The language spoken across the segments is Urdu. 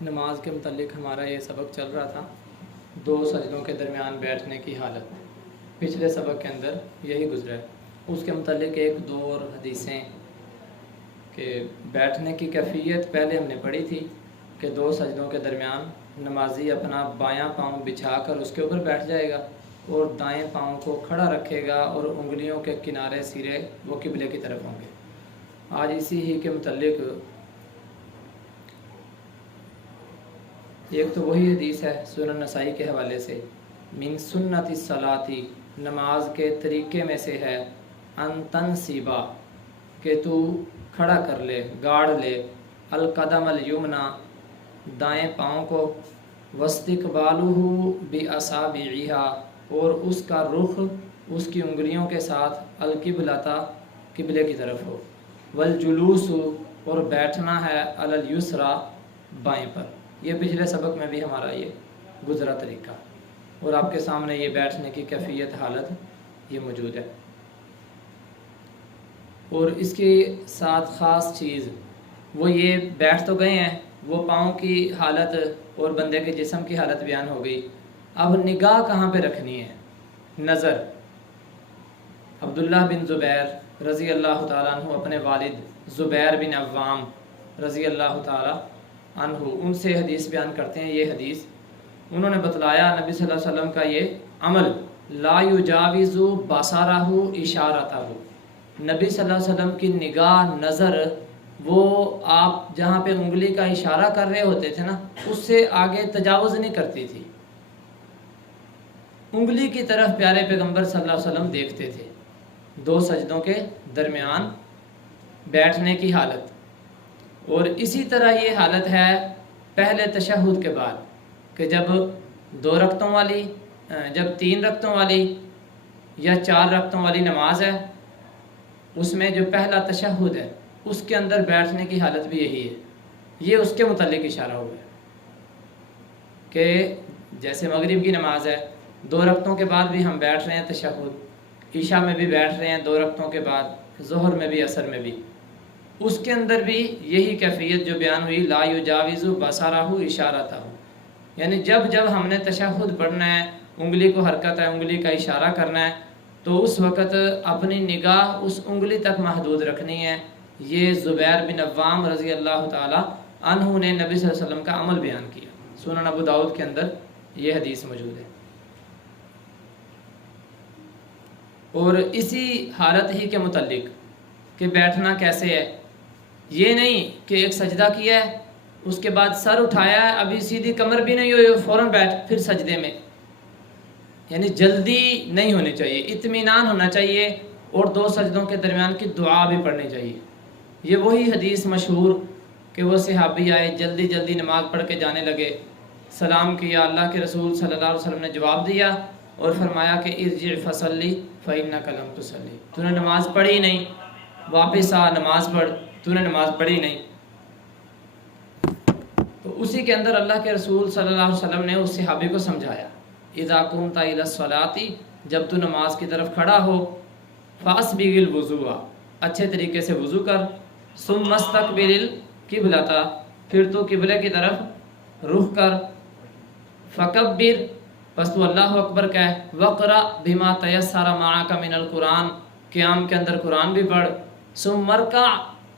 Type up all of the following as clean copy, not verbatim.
نماز کے متعلق ہمارا یہ سبق چل رہا تھا، دو سجدوں کے درمیان بیٹھنے کی حالت۔ پچھلے سبق کے اندر یہی گزرا ہے۔ اس کے متعلق ایک دو اور حدیثیں کہ بیٹھنے کی کیفیت پہلے ہم نے پڑھی تھی کہ دو سجدوں کے درمیان نمازی اپنا بایاں پاؤں بچھا کر اس کے اوپر بیٹھ جائے گا اور دائیں پاؤں کو کھڑا رکھے گا اور انگلیوں کے کنارے سرے وہ قبلے کی طرف ہوں گے۔ آج اسی ہی کے متعلق ایک تو وہی حدیث ہے سنن نسائی کے حوالے سے، من سنت الصلاۃ، نماز کے طریقے میں سے ہے، ان تنصبا، کہ تو کھڑا کر لے، گاڑ لے، القدم الیمنا، دائیں پاؤں کو، واستقبالہ باصابعہا، اور اس کا رخ اس کی انگلیوں کے ساتھ القبلۃ، قبلے کی طرف ہو، والجلوس، اور بیٹھنا ہے علی الیسری، بائیں پر۔ یہ پچھلے سبق میں بھی ہمارا یہ گزرا طریقہ، اور آپ کے سامنے یہ بیٹھنے کی کیفیت حالت یہ موجود ہے۔ اور اس کے ساتھ خاص چیز وہ یہ بیٹھ تو گئے ہیں، وہ پاؤں کی حالت اور بندے کے جسم کی حالت بیان ہو گئی، اب نگاہ کہاں پہ رکھنی ہے؟ نظر۔ عبداللہ بن زبیر رضی اللہ تعالیٰ عنہ اپنے والد زبیر بن عوام رضی اللہ تعالیٰ عنہ ان سے حدیث بیان کرتے ہیں۔ یہ حدیث انہوں نے بتلایا نبی صلی اللہ علیہ وسلم کا یہ عمل، لا یجاوز بصرہ اشارتہ، نبی صلی اللہ علیہ وسلم کی نگاہ، نظر، وہ آپ جہاں پہ انگلی کا اشارہ کر رہے ہوتے تھے نا، اس سے آگے تجاوز نہیں کرتی تھی، انگلی کی طرف پیارے پیغمبر صلی اللہ علیہ وسلم دیکھتے تھے دو سجدوں کے درمیان بیٹھنے کی حالت۔ اور اسی طرح یہ حالت ہے پہلے تشہد کے بعد، کہ جب جب 3 رکعتوں والی یا 4 رکعتوں والی نماز ہے، اس میں جو پہلا تشہد ہے اس کے اندر بیٹھنے کی حالت بھی یہی ہے۔ یہ اس کے متعلق اشارہ ہوا ہے کہ جیسے مغرب کی نماز ہے، 2 رکعتوں کے بعد بھی ہم بیٹھ رہے ہیں تشہد، عشاء میں بھی بیٹھ رہے ہیں 2 رکعتوں کے بعد، ظہر میں بھی، عصر میں بھی، اس کے اندر بھی یہی کیفیت جو بیان ہوئی، لا یجاوز بصرہ اشارتہ، یعنی جب جب ہم نے تشہد پڑھنا ہے، انگلی کو حرکت ہے، انگلی کا اشارہ کرنا ہے، تو اس وقت اپنی نگاہ اس انگلی تک محدود رکھنی ہے۔ یہ زبیر بن عوام رضی اللہ تعالی عنہ نے نبی صلی اللہ علیہ وسلم کا عمل بیان کیا۔ سنن ابو داؤد کے اندر یہ حدیث موجود ہے۔ اور اسی حالت ہی کے متعلق کہ بیٹھنا کیسے ہے، یہ نہیں کہ ایک سجدہ کیا ہے، اس کے بعد سر اٹھایا ہے، ابھی سیدھی کمر بھی نہیں ہوئی، فوراً بیٹھ پھر سجدے میں، یعنی جلدی نہیں ہونی چاہیے، اطمینان ہونا چاہیے، اور 2 سجدوں کے درمیان کی دعا بھی پڑھنی چاہیے۔ یہ وہی حدیث مشہور کہ وہ صحابی آئے، جلدی جلدی نماز پڑھ کے جانے لگے، سلام کیا، اللہ کے رسول صلی اللہ علیہ وسلم نے جواب دیا اور فرمایا کہ ارجع فصلی فإنک لم تصلی، تو نے نماز پڑھی نہیں، واپس آ، نماز پڑھ، تو نے نماز پڑھی نہیں۔ تو اسی کے اندر اللہ کے رسول صلی اللہ علیہ وسلم نے اس صحابی کو سمجھایا، اذا قمت الی الصلاۃ، جب تو نماز کی طرف کھڑا ہو، فاسبغ الوضوء، اچھے طریقے سے وضو کر، ثم استقبل القبلۃ، پھر تو قبلے کی طرف رخ کر، فکبر، پس تو اللہ اکبر کہہ، وقرأ بما تیسر معک من القرآن، قیام کے اندر قرآن بھی پڑھ، ثم ارکع،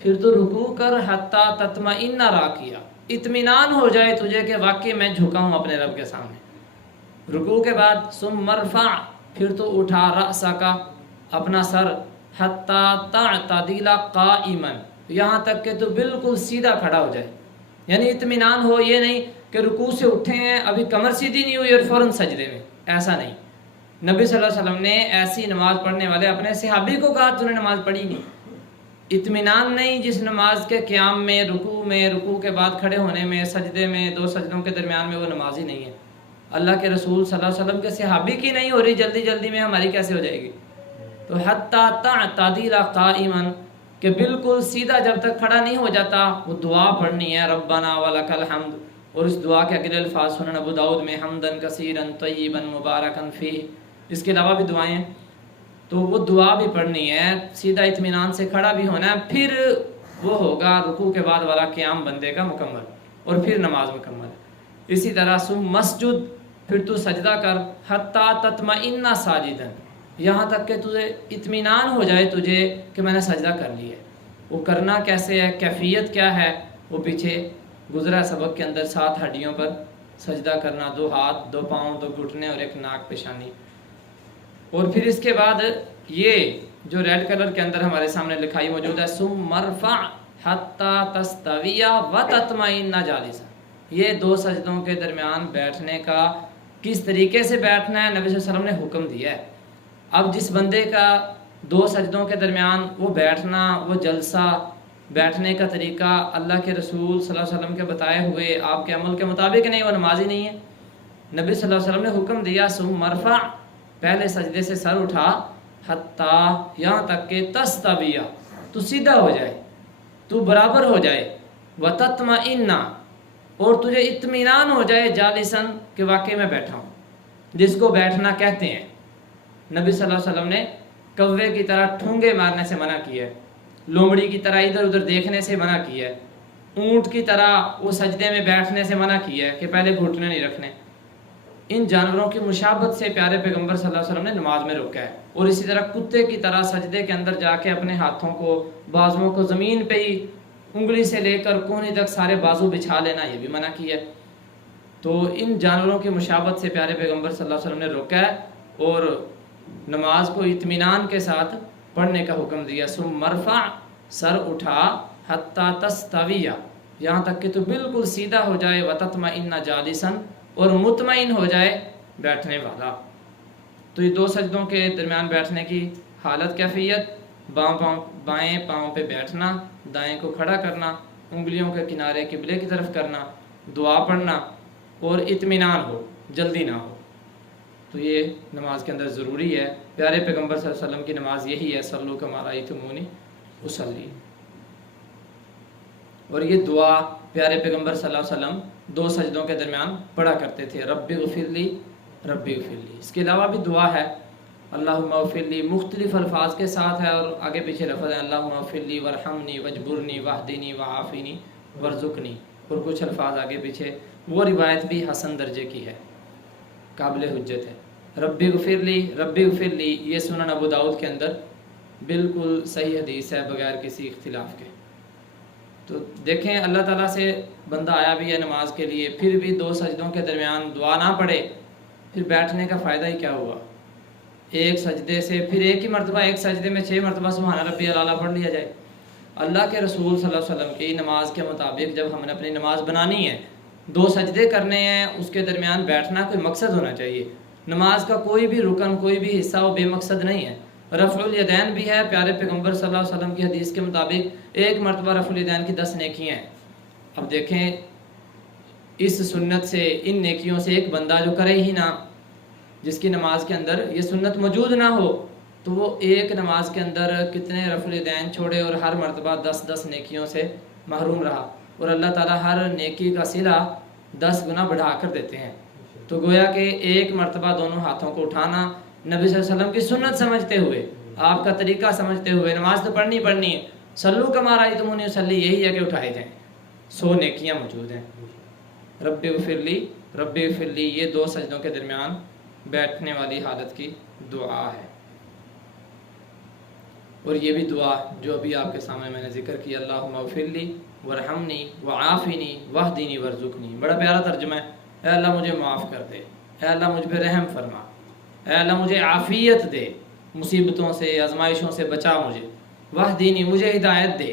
پھر تو رکوع کر، حتی تطمئن راکعا، اطمینان ہو جائے تجھے کہ واقعی میں جھکا ہوں اپنے رب کے سامنے۔ رکوع کے بعد ثم ارفع، پھر تو اٹھا رأسک، اپنا سر، حتی تعتدل قائما، یہاں تک کہ تو بالکل سیدھا کھڑا ہو جائے، یعنی اطمینان ہو، یہ نہیں کہ رکوع سے اٹھے ہیں ابھی کمر سیدھی نہیں ہوئی اور فوراً سجدے میں، ایسا نہیں۔ نبی صلی اللہ علیہ وسلم نے ایسی نماز پڑھنے والے اپنے صحابی کو کہا تو نے نماز پڑھی نہیں، اطمینان نہیں جس نماز کے قیام میں، رکوع کے بعد کھڑے ہونے میں، سجدے میں، 2 سجدوں کے درمیان میں، وہ نماز ہی نہیں ہے۔ اللہ کے رسول صلی اللہ علیہ وسلم کے صحابی کی نہیں ہو رہی، جلدی جلدی میں ہماری کیسے ہو جائے گی؟ تو حتی تعتدل قائما، کہ بالکل سیدھا جب تک کھڑا نہیں ہو جاتا، وہ دعا پڑھنی ہے، ربنا ولک الحمد، اور اس دعا کے اگلے الفاظ سنن ابو داؤد میں حمدن کثیرا طیبا مبارکا فیہ، اس کے علاوہ بھی دعائیں ہیں، تو وہ دعا بھی پڑھنی ہے، سیدھا اطمینان سے کھڑا بھی ہونا ہے، پھر وہ ہوگا رکوع کے بعد والا قیام بندے کا مکمل۔ اور پھر نماز مکمل ہے۔ اسی طرح سم مسجد، پھر تو سجدہ کر، حتیٰ تطمئن ساجدن، یہاں تک کہ تجھے اطمینان ہو جائے تجھے کہ میں نے سجدہ کر لیا ہے۔ وہ کرنا کیسے ہے، کیفیت کیا ہے، وہ پیچھے گزرا سبق کے اندر 7 ہڈیوں پر سجدہ کرنا، 2 ہاتھ، 2 پاؤں، 2 گھٹنے اور 1 ناک پیشانی۔ اور پھر اس کے بعد یہ جو ریڈ کلر کے اندر ہمارے سامنے لکھائی موجود ہے، ثم مرفع حتی تستوی وتطمئن جالسا، یہ 2 سجدوں کے درمیان بیٹھنے کا کس طریقے سے بیٹھنا ہے نبی صلی اللہ علیہ وسلم نے حکم دیا ہے۔ اب جس بندے کا 2 سجدوں کے درمیان وہ بیٹھنا، وہ جلسہ بیٹھنے کا طریقہ اللہ کے رسول صلی اللہ علیہ وسلم کے بتائے ہوئے آپ کے عمل کے مطابق نہیں، وہ نمازی نہیں ہے۔ نبی صلی اللہ علیہ وسلم نے حکم دیا ثم مرفع، پہلے سجدے سے سر اٹھا، حتیٰ، یہاں تک کہ تستوی، تو سیدھا ہو جائے، تو برابر ہو جائے، وتطمئن، اور تجھے اطمینان ہو جائے، جالسن، کہ واقعی میں بیٹھا ہوں، جس کو بیٹھنا کہتے ہیں۔ نبی صلی اللہ علیہ وسلم نے کوے کی طرح ٹھونگے مارنے سے منع کیا ہے، لومڑی کی طرح ادھر ادھر دیکھنے سے منع کیا ہے، اونٹ کی طرح وہ سجدے میں بیٹھنے سے منع کیا ہے کہ پہلے گھٹنے نہیں رکھنے۔ ان جانوروں کی مشابہت سے پیارے پیغمبر صلی اللہ علیہ وسلم نے نماز میں روکا ہے۔ اور اسی طرح کتے کی طرح سجدے کے اندر جا کے اپنے ہاتھوں کو، بازوؤں کو زمین پہ ہی انگلی سے لے کر کوہنی تک سارے بازو بچھا لینا، یہ بھی منع کیا ہے۔ تو ان جانوروں کی مشابہت سے پیارے پیغمبر صلی اللہ علیہ وسلم نے روکا ہے اور نماز کو اطمینان کے ساتھ پڑھنے کا حکم دیا۔ ثم مرفع، سر اٹھا، حتیٰ تستوی، یہاں تک کہ تو بالکل سیدھا ہو جائے، وتطمئن جالسا، اور مطمئن ہو جائے بیٹھنے والا۔ تو یہ 2 سجدوں کے درمیان بیٹھنے کی حالت، کیفیت، بائیں پاؤں پہ بیٹھنا، دائیں کو کھڑا کرنا، انگلیوں کے کنارے قبلے کی طرف کرنا، دعا پڑھنا، اور اطمینان ہو، جلدی نہ ہو۔ تو یہ نماز کے اندر ضروری ہے۔ پیارے پیغمبر صلی اللہ علیہ وسلم کی نماز یہی ہے، صلو کما رأیتمونی اصلی۔ اور یہ دعا پیارے پیغمبر صلی اللہ علیہ وسلم 2 سجدوں کے درمیان پڑھا کرتے تھے، رب اغفر لی، رب اغفر لی۔ اس کے علاوہ بھی دعا ہے، اللہم اغفر لی، مختلف الفاظ کے ساتھ ہے، اور آگے پیچھے لفظ ہے، اللہم اغفر لی ورحمنی واجبرنی واہدنی وعافنی وارزقنی، اور کچھ الفاظ آگے پیچھے۔ وہ روایت بھی حسن درجے کی ہے، قابل حجت ہے۔ رب اغفر لی، رب اغفر لی، یہ سنن ابو داؤد کے اندر بالکل صحیح حدیث ہے، بغیر کسی اختلاف کے۔ تو دیکھیں اللہ تعالیٰ سے بندہ آیا بھی ہے نماز کے لیے، پھر بھی 2 سجدوں کے درمیان دعا نہ پڑھے، پھر بیٹھنے کا فائدہ ہی کیا ہوا؟ ایک سجدے سے پھر ایک ہی مرتبہ، ایک سجدے میں 6 مرتبہ سبحان ربی الاعلیٰ پڑھ لیا جائے۔ اللہ کے رسول صلی اللہ علیہ وسلم کی نماز کے مطابق جب ہم نے اپنی نماز بنانی ہے، 2 سجدے کرنے ہیں، اس کے درمیان بیٹھنا کوئی مقصد ہونا چاہیے۔ نماز کا کوئی بھی رکن، کوئی بھی حصہ وہ بے مقصد نہیں ہے۔ رفع الیدین بھی ہے، پیارے پیغمبر صلی اللہ علیہ وسلم کی حدیث کے مطابق 1 مرتبہ رفع الیدین کی 10 نیکیاں ہیں۔ اب دیکھیں اس سنت سے، ان نیکیوں سے ایک بندہ جو کرے ہی نہ، جس کی نماز کے اندر یہ سنت موجود نہ ہو، تو وہ ایک نماز کے اندر کتنے رفع الیدین چھوڑے اور ہر مرتبہ 10 نیکیوں سے محروم رہا، اور اللہ تعالیٰ ہر نیکی کا صلہ 10 گنا بڑھا کر دیتے ہیں۔ تو گویا کہ ایک مرتبہ دونوں ہاتھوں کو اٹھانا، نبی صلی اللہ علیہ وسلم کی سنت سمجھتے ہوئے، آپ کا طریقہ سمجھتے ہوئے، نماز تو پڑھنی ہے، صلو کما رأیتمونی اصلی، یہی ہے کہ اٹھائے جائیں۔ 100 نیکیاں موجود ہیں۔ رب اغفر لی، رب اغفر لی، یہ 2 سجدوں کے درمیان بیٹھنے والی حالت کی دعا ہے۔ اور یہ بھی دعا جو ابھی آپ کے سامنے میں نے ذکر کی، اللہم اغفر لی ورحمنی وعافنی واہدنی وارزقنی، بڑا پیارا ترجمہ ہے۔ اے اللہ مجھے معاف کر دے، اے اللہ مجھ پہ رحم فرما، اے اللہ مجھے عافیت دے، مصیبتوں سے، آزمائشوں سے بچا مجھے، واہدینی، مجھے ہدایت دے۔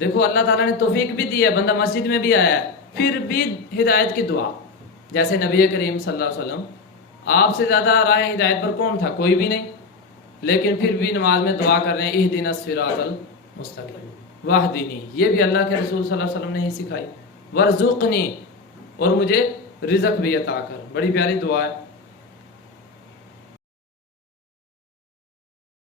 دیکھو اللہ تعالیٰ نے توفیق بھی دی ہے، بندہ مسجد میں بھی آیا ہے، پھر بھی ہدایت کی دعا۔ جیسے نبی کریم صلی اللہ علیہ وسلم، آپ سے زیادہ راہ ہدایت پر کون تھا؟ کوئی بھی نہیں، لیکن پھر بھی نماز میں دعا کر رہے ہیں، اہدنا الصراط المستقیم، واہدینی، یہ بھی اللہ کے رسول صلی اللہ علیہ وسلم نے ہی سکھائی، وارزقنی، اور مجھے رزق بھی عطا کر۔ بڑی پیاری دعا ہے۔